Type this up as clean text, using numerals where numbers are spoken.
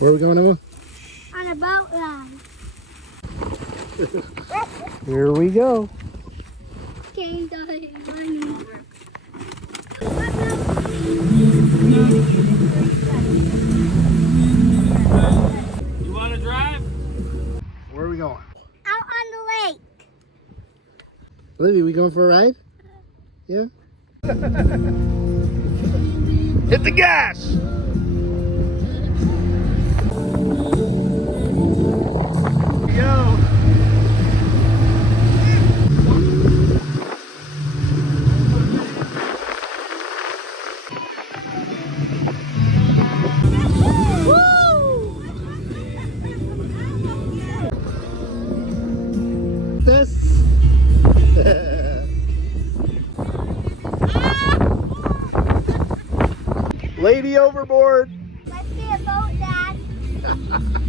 Where are we going, Emma? On a boat ride. Here we go. Okay, running. You want to drive? Where are we going? Out on the lake. Olivia, we going for a ride? Yeah? Hit the gas! Yo! This. Lady overboard. Let's get a boat, Dad.